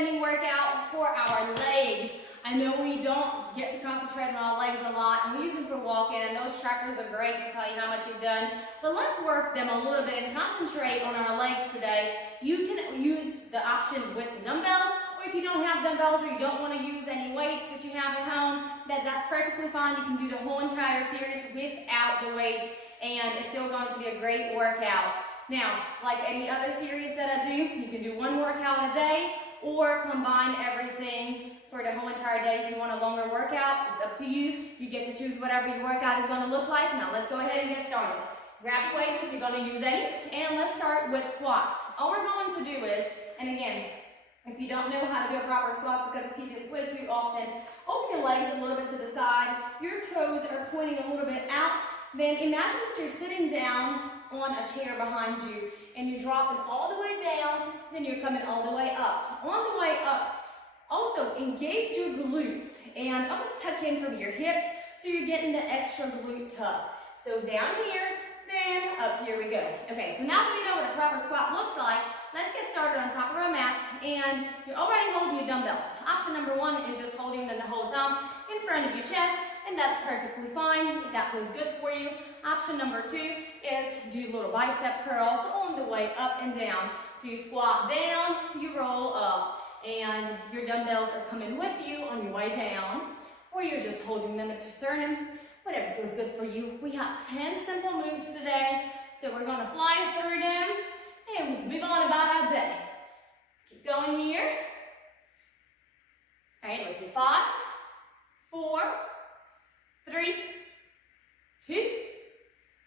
extending workout for our legs. I know we don't get to concentrate on our legs a lot, and we use them for walking, and those trackers are great to tell you how much you've done, but let's work them a little bit and concentrate on our legs today. You can use the option with the dumbbells, or if you don't have dumbbells or you don't want to use any weights that you have at home, that's perfectly fine. You can do the whole entire series without the weights, and it's still going to be a great workout. Now, like any other series that I do, you can do one workout a day or combine everything for the whole entire day. If you want a longer workout, it's up to you. You get to choose whatever your workout is going to look like. Now, let's go ahead and get started. Grab your weights if you're going to use any, and let's start with squats. All we're going to do is, and again, if you don't know how to do a proper squats, because I see this way too often, open your legs a little bit to the side, your toes are pointing a little bit out, then imagine that you're sitting down on a chair behind you, and you're dropping all the way down, then you're coming all the way up. On the way up, also engage your glutes, and almost tuck in from your hips, so you're getting the extra glute tuck. So down here, then up here we go. Okay, so now that we know what a proper squat looks like, let's get started on top of our mats, and you're already holding your dumbbells. Option number one is just holding them the whole time in front of your chest, and that's perfectly fine if that feels good for you. Option number two is do little bicep curls on the way up and down. So you squat down, you roll up, and your dumbbells are coming with you on your way down, or you're just holding them at your sternum, whatever feels good for you. We have 10 simple moves today, so we're gonna fly through them, and we can move on about our day. Let's keep going here. All right, let's do 5, 4, 3, 2,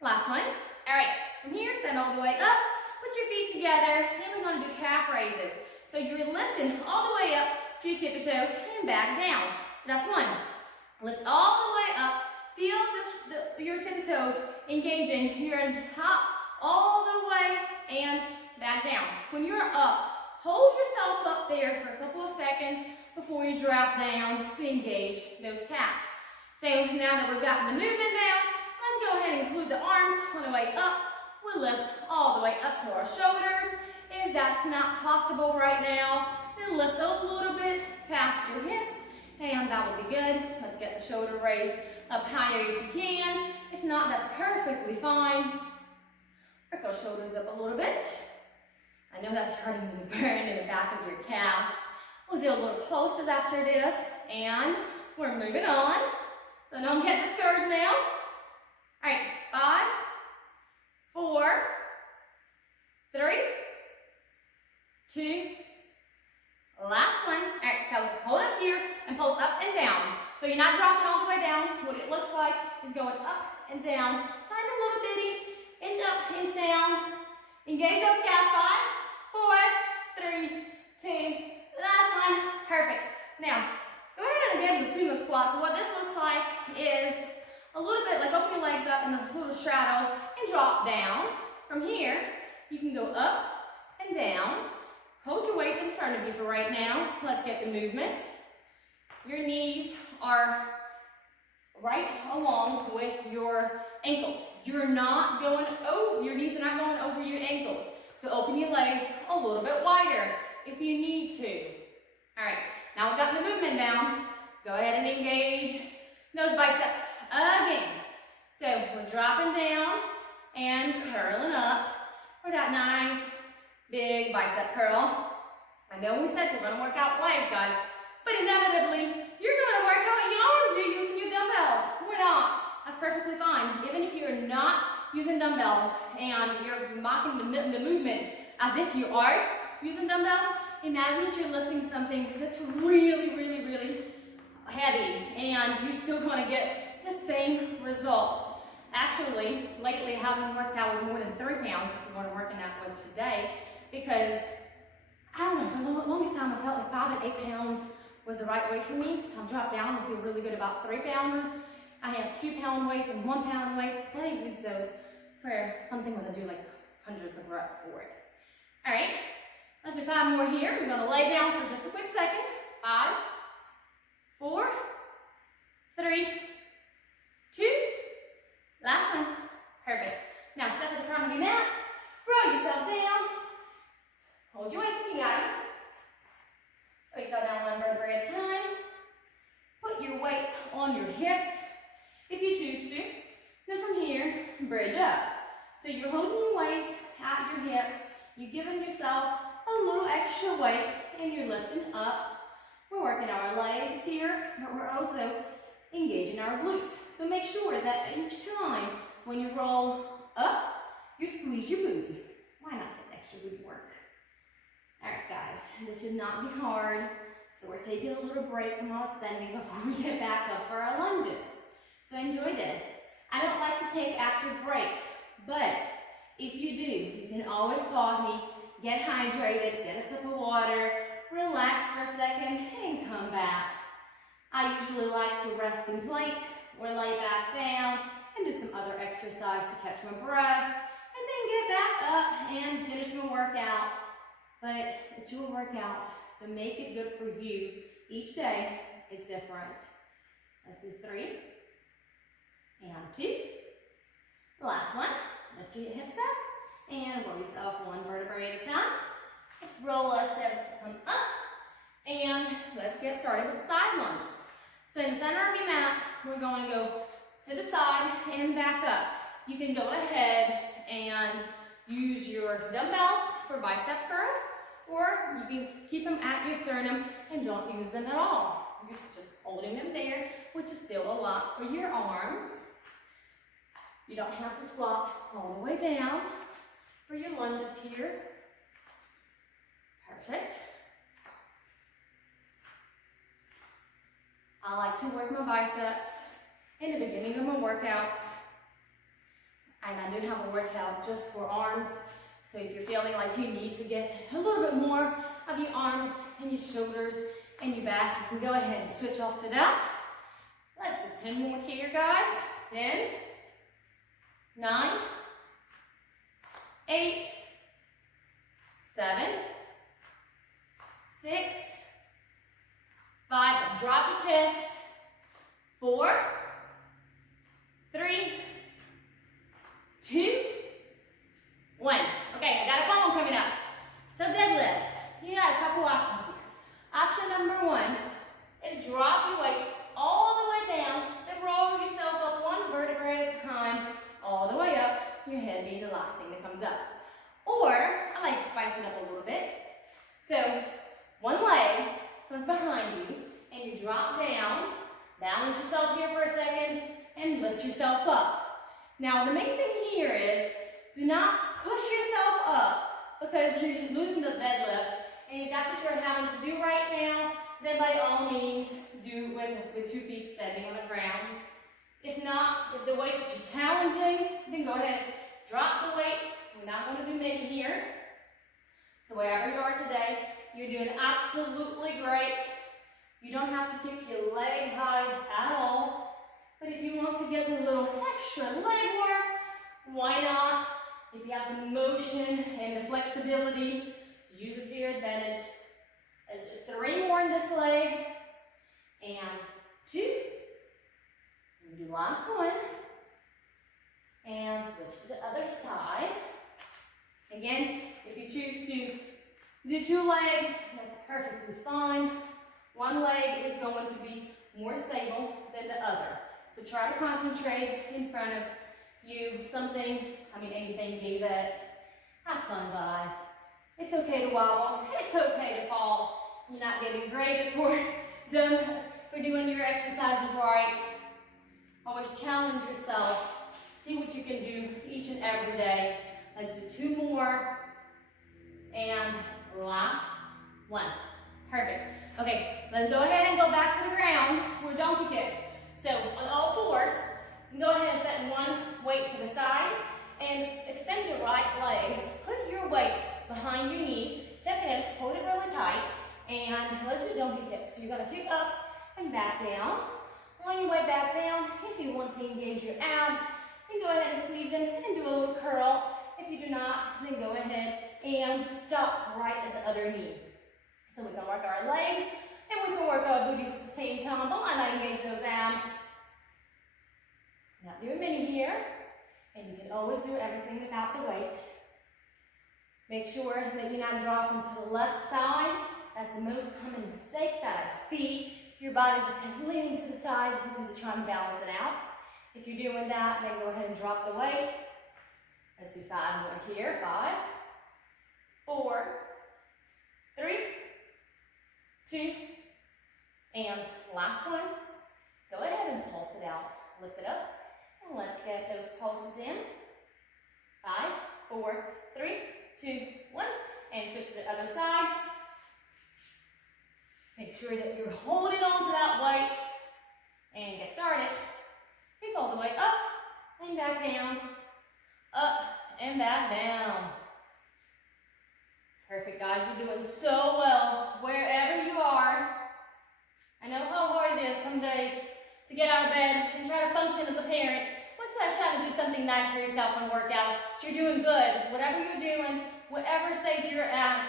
last one. All right, from here, stand all the way up, put your feet together, then we're gonna do calf raises. So you're lifting all the way up to your tippy toes and back down. So that's one. Lift all the way up, feel your tippy toes engaging. You're on top all the way and back down. When you're up, hold yourself up there for a couple of seconds before you drop down to engage those calves. So now that we've gotten the movement down, let's go ahead and include the arms on the way up. We'll lift all the way up to our shoulders. If that's not possible right now, then lift a little bit past your hips, and that will be good. Let's get the shoulder raise up higher if you can. If not, that's perfectly fine. Work our shoulders up a little bit. I know that's starting to burn in the back of your calves. We'll do a little pulses after this, and we're moving on. So don't get discouraged now. All right, 5, 4, 3, 2, last one. All right, so hold up here and pulse up and down. So you're not dropping all the way down. What it looks like is going up and down. Find a little bitty, inch up, inch down. Engage those calves. 5, 4, 3, 2, last one. Perfect. Now, go ahead and again do sumo squats. So what this looks like is a little bit like open your legs up in a little straddle and drop down. From here, you can go up and down. Hold your weights in front of you for right now. Let's get the movement. Your knees are right along with your ankles. You're not going over, your knees are not going over your ankles. So open your legs a little bit wider if you need to. All right, now we've got the movement down. Go ahead and engage those biceps again. So we're dropping down and curling up for that nice big bicep curl. I know we said we're going to work out legs, guys, but inevitably, you're going to work out your arms using your dumbbells. We're not. That's perfectly fine. Even if you're not using dumbbells and you're mocking the movement as if you are using dumbbells, imagine that you're lifting something that's really, really, really heavy, and you're still going to get the same results. Actually, lately I haven't worked out with more than 3 pounds. This is what I'm working out with today, because I don't know, for the longest time I felt like 5 and 8 pounds was the right weight for me. I've dropped down and feel really good about 3 pounders. I have 2-pound weights and 1-pound weights. I use those for something when I do like hundreds of reps for it. All right, let's do 5 more here. We're gonna lay down for just a quick second. 5, 4, 3, 2, last one. Perfect. Now step at the front of your mat, roll yourself down, hold your weights if you got it. bridge up. So you're holding your weights at your hips. You're giving yourself a little extra weight and you're lifting up. We're working our legs here, but we're also engaging our glutes. So make sure that each time when you roll up, you squeeze your booty. Why not get extra booty work? All right, guys, this should not be hard. So we're taking a little break from our ascending before we get back up for our lunges. So enjoy this. I don't like to take active breaks, but if you do, you can always pause me, get hydrated, get a sip of water, relax for a second, and come back. I usually like to rest in plank or lay back down and do some other exercise to catch my breath, and then get back up and finish my workout. But it's your workout, so make it good for you. Each day is different. Let's do 3 and 2. The last one. Lift your hips up and roll yourself 1 vertebrae at a time. Let's roll ourselves to come up, and let's get started with side lunges. So in the center of your mat, we're going to go to the side and back up. You can go ahead and use your dumbbells for bicep curls, or you can keep them at your sternum and don't use them at all. You're just holding them there, which is still a lot for your arms. You don't have to squat all the way down for your lunges here. Perfect. I like to work my biceps in the beginning of my workouts. And I do have a workout just for arms. So if you're feeling like you need to get a little bit more of your arms and your shoulders and your back, you can go ahead and switch off to that. Let's do 10 more here, guys. 10, 9, 8, 7, 6, 5, drop your chest, 4, 3, 2, 1. Okay, I got a phone coming up. So deadlifts, you got a couple options here. Option number 1 is drop your weights all the way down and roll yourself up 1 vertebrae at a time, all the way up, your head being the last thing that comes up. Or, I like to spice it up a little bit. So, 1 leg comes behind you, and you drop down, balance yourself here for a second, and lift yourself up. Now, the main thing here is, do not push yourself up, because you're losing the deadlift, and if that's what you're having to do right now, then by all means, do with 2 feet standing on the ground. If not, if the weights are too challenging, then go ahead and drop the weights. We're not going to do many here. So wherever you are today, you're doing absolutely great. You don't have to kick your leg high at all. But if you want to get a little extra leg work, why not? If you have the motion and the flexibility, use it to your advantage. There's 3 more in this leg, and 2. And do last one, and switch to the other side. Again, if you choose to do 2 legs, that's perfectly fine. 1 leg is going to be more stable than the other. So try to concentrate in front of you, anything, gaze at it. Have fun, guys. It's okay to wobble, it's okay to fall. You're not getting graded for doing your exercises right. Always challenge yourself. See what you can do each and every day. Let's do 2 more. And last one. Perfect. Okay, let's go ahead and go back to the ground for donkey kicks. So on all 4s, you can go ahead and set 1 weight to the side and extend your right leg. Put your weight behind your knee. Check it, hold it really tight. And let's do donkey kicks. So you're going to kick up and back down. On your way back down, if you want to engage your abs, then go ahead and squeeze in and do a little curl. If you do not, then go ahead and stop right at the other knee. So we can work our legs and we can work our booties at the same time, but why not engage those abs? Not doing many here, and you can always do everything without the weight. Make sure that you're not dropping to the left side. That's the most common mistake that I see. Your body just kind of leaning to the side because you're trying to balance it out. If you're doing that, then go ahead and drop the weight do 5 more here. 5, 4, 3, 2, and last one. Go ahead and pulse it out. Lift it up, and let's get those pulses in. 5, 4, 3, 2, 1, and switch to the other side. Make sure that you're holding on to that weight, and get started. Kick all the way up and back down, up and back down. Perfect, guys. You're doing so well wherever you are. I know how hard it is some days to get out of bed and try to function as a parent, much less trying to do something nice for yourself and work out. So you're doing good. Whatever you're doing, whatever stage you're at,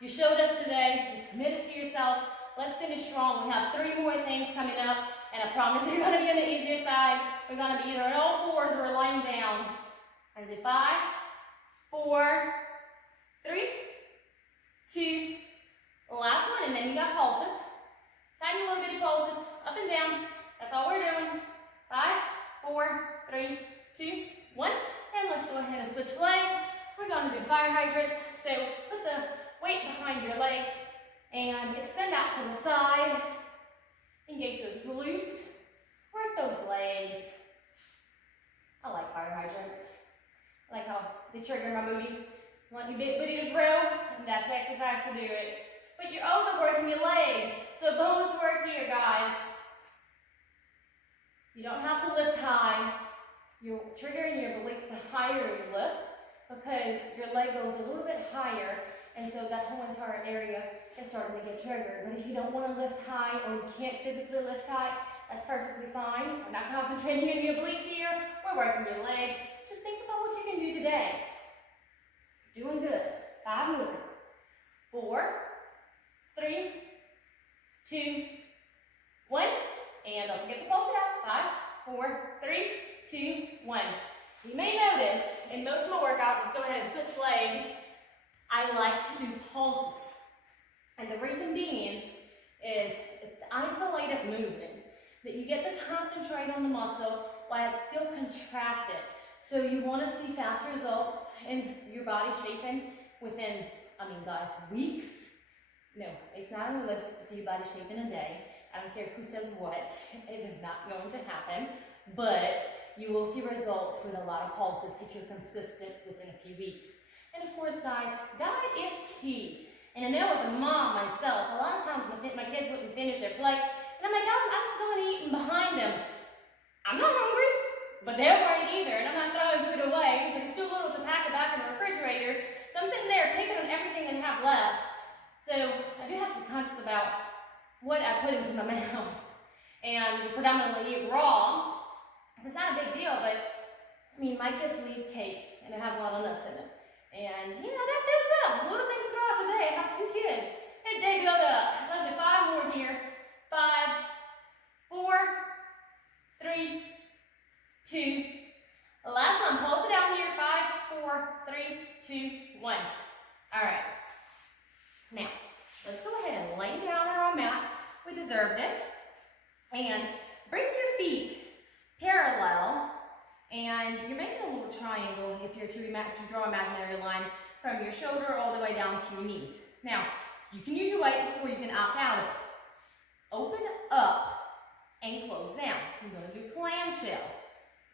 you showed up today, you committed to yourself. Let's finish strong. We have 3 more things coming up, and I promise they're going to be on the easier side. We're going to be either on all fours or lying down. I do 5, 4, 3, 2, last one, and then you got pulses. Tiny little bitty pulses, up and down. That's all we're doing. 5, 4, 3, 2, 1. And let's go ahead and switch legs. We're going to do fire hydrants. So put the weight behind your leg and extend out to the side. Engage those glutes. Work those legs. I like fire hydrants. I like how they trigger my booty. Want your big booty to grow, and that's the exercise to do it. But you're also working your legs. So bonus work here, guys. You don't have to lift high. You're triggering your obliques the higher you lift because your leg goes a little bit higher, and so that whole entire area is starting to get triggered. But if you don't want to lift high or you can't physically lift high, that's perfectly fine. We're not concentrating on your obliques here. We're working your legs. Just think about what you can do today. Doing good. 5 more. 4, 3, 2, 1. And don't forget to pulse it out. 5, 4, 3, 2, 1. You may notice in most of my workouts, let's go ahead and switch legs, I like to do pulses. And the reason being is it's the isolated movement that you get to concentrate on the muscle while it's still contracted. So you want to see fast results in your body shaping within, guys, weeks. No, it's not unrealistic to see your body shape in a day. I don't care who says what. It is not going to happen. But you will see results with a lot of pulses if you're consistent within a few weeks. And of course, guys, diet is key. And I know as a mom myself, a lot of times my kids wouldn't finish their plate. And I'm like, I'm still eating behind them. I'm not hungry, but they weren't either. And I'm not throwing food away, but it's too little to pack it back in the refrigerator. So I'm sitting there picking on everything they have left. So I do have to be conscious about what I put into my mouth. And we predominantly eat raw. So it's not a big deal, but my kids leave cake and it has a lot of nuts in it. And that builds up. Little things throughout the day. I have 2 kids. And they build up. Let's do 5 more here. 5, 4, 3, 2. Last one. Pulse it out here. 5, 4, 3, 2, 1. All right. Now, let's go ahead and lay down on our mat. We deserved it. And bring your feet parallel. And you're making a little triangle if you're to draw an imaginary line from your shoulder all the way down to your knees. Now, you can use your weight or you can opt out of it. Open up and close down. You're going to do clam shells.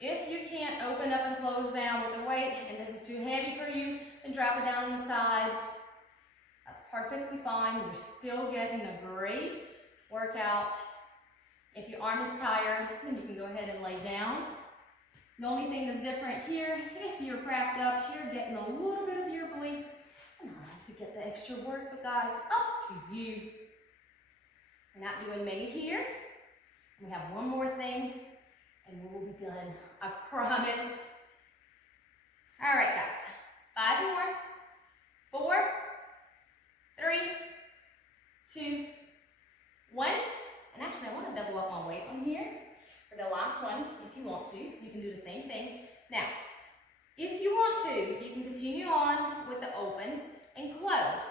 If you can't open up and close down with the weight and this is too heavy for you, then drop it down on the side. That's perfectly fine. You're still getting a great workout. If your arm is tired, then you can go ahead and lay down. The only thing that's different here, if you're cracked up, you're getting a little bit of your obliques. And I like to get the extra work, but guys, up to you. We're not doing many here. We have one more thing, and we'll be done. I promise. All right, guys. 5 more. 4, 3, 2, 1. And actually, I want to double up my weight on here. For the last one, if you want to, you can do the same thing. Now, if you want to, you can continue on with the open and close.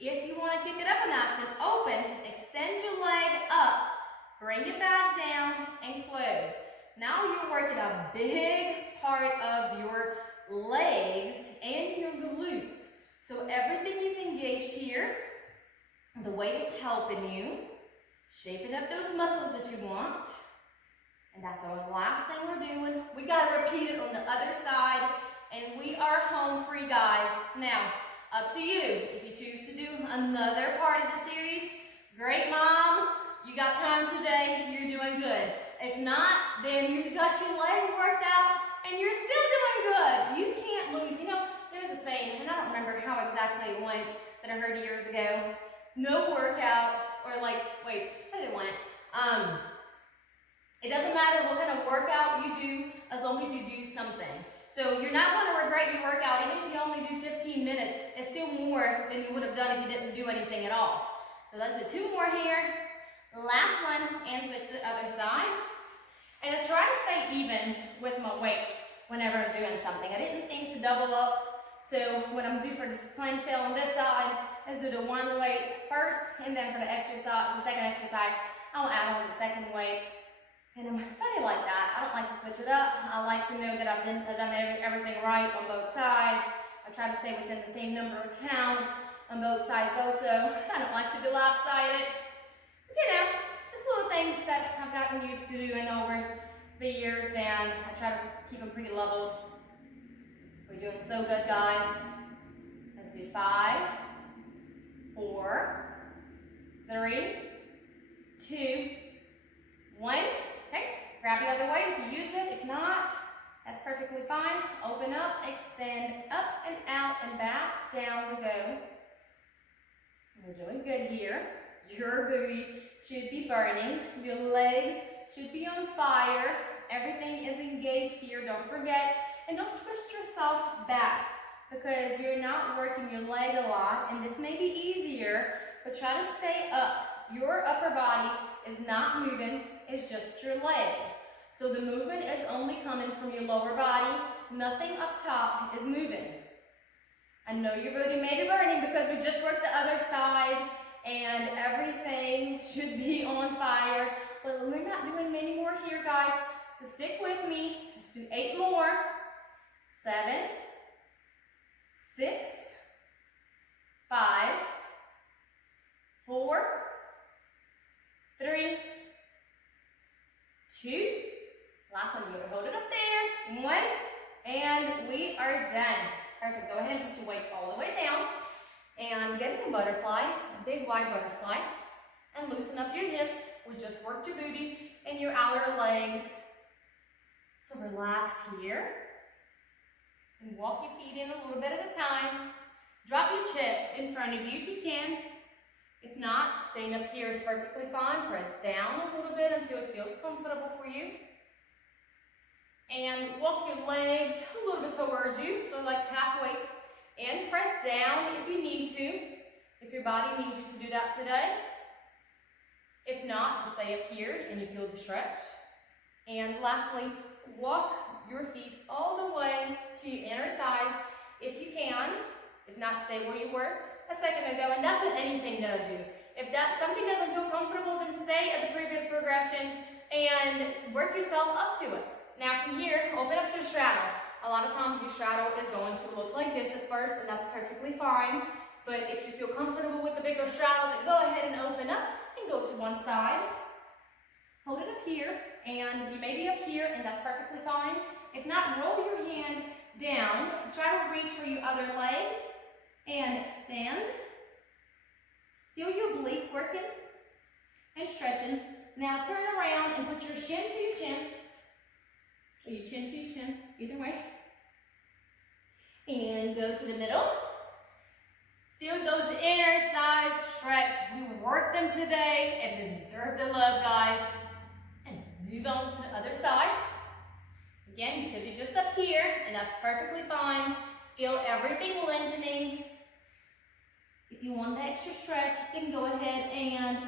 If you want to kick it up a notch, then open, extend your leg up, bring it back down, and close. Now you're working a big part of your legs you want. And that's our last thing we're doing. We gotta repeat it on the other side, and we are home free, guys. Now, up to you. If you choose to do another part of the series, great, Mom. You got time today, you're doing good. If not, then you've got your legs worked out and you're still doing good. You can't lose. You know, there's a saying, and I don't remember how exactly it went, that I heard years ago. No workout, or like, wait, how did it went? It doesn't matter what kind of workout you do as long as you do something. So you're not going to regret your workout, even if you only do 15 minutes. It's still more than you would have done if you didn't do anything at all. So let's do 2 more here. Last one, and switch to the other side. And I try to stay even with my weights whenever I'm doing something. I didn't think to double up. So what I'm doing for this clamshell on this side is do the one weight first, and then for the exercise, the second exercise, I'll add on the second weight. And I'm kind of like that. I don't like to switch it up. I like to know that I've done everything right on both sides. I try to stay within the same number of counts on both sides also. I don't like to be lopsided. But you know, just little things that I've gotten used to doing over the years, and I try to keep them pretty leveled. We're doing so good, guys. Let's do 5, 4, 3, 2, 1. Okay, grab the other way if you use it. If not, that's perfectly fine. Open up, extend, up and out and back. Down we go. We're doing good here. Your booty should be burning. Your legs should be on fire. Everything is engaged here, don't forget. And don't twist yourself back because you're not working your leg a lot. And this may be easier, but try to stay up. Your upper body is not moving, it's just your legs. So the movement is only coming from your lower body. Nothing up top is moving. I know your booty may be burning because we just worked the other side and everything should be on fire. But we're not doing many more here, guys. So stick with me. Let's do 8 more. 7, 6, 5, 4, 3, 2. Last one, you're gonna hold it up there. 1, and we are done. Perfect. Go ahead and put your weights all the way down. And get in a butterfly, a big wide butterfly, and loosen up your hips. We just worked your booty and your outer legs. So relax here. And walk your feet in a little bit at a time. Drop your chest in front of you if you can. If not, staying up here is perfectly fine. Press down a little bit until it feels comfortable for you. And walk your legs a little bit towards you, so like halfway. And press down if you need to, if your body needs you to do that today. If not, just stay up here and you feel the stretch. And lastly, walk your feet all the way to your inner thighs if you can. If not, stay where you were a second ago. And that's with anything that I do. If that something doesn't feel comfortable, then stay at the previous progression and work yourself up to it. Now from here, open up to a straddle. A lot of times your straddle is going to look like this at first, and that's perfectly fine. But if you feel comfortable with the bigger straddle, then go ahead and open up and go to one side. Hold it up here, and you may be up here, and that's perfectly fine. If not, roll your hand down. Try to reach for your other leg, and extend. Feel your oblique working and stretching. Now turn around and put your shin to your chin, or your chin to your shin, either way. And go to the middle. Feel those inner thighs stretch. We worked them today and they deserve the love, guys. And move on to the other side. Again, you could be just up here, and that's perfectly fine. Feel everything lengthening. If you want the extra stretch, you can go ahead and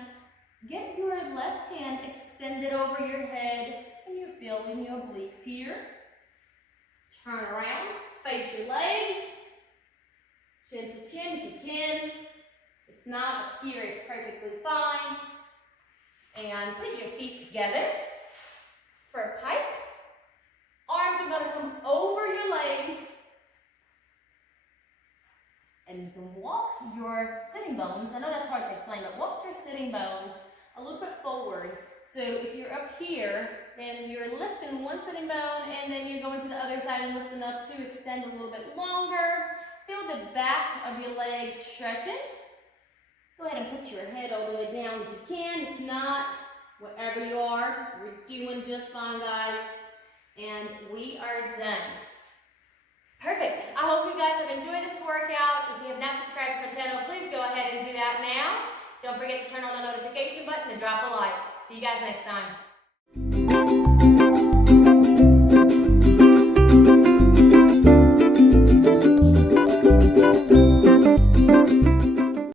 get your left hand extended over your head, and you're feeling your obliques here. Turn around, face your leg, chin to chin if you can. If not, up here is perfectly fine. And put your feet together for a pike. Arms are going to come over your legs. And you can walk your sitting bones. I know that's hard to explain, but walk your sitting bones a little bit forward So if you're up here, then you're lifting one sitting bone and then you're going to the other side and lifting up to extend a little bit longer. Feel the back of your legs stretching. Go ahead and put your head all the way down if you can. If not, wherever you are, you're doing just fine, guys. And we are done. Perfect. I hope you guys have enjoyed this workout. If you have not subscribed to my channel, please go ahead and do that now. Don't forget to turn on the notification button and drop a like. See you guys next time.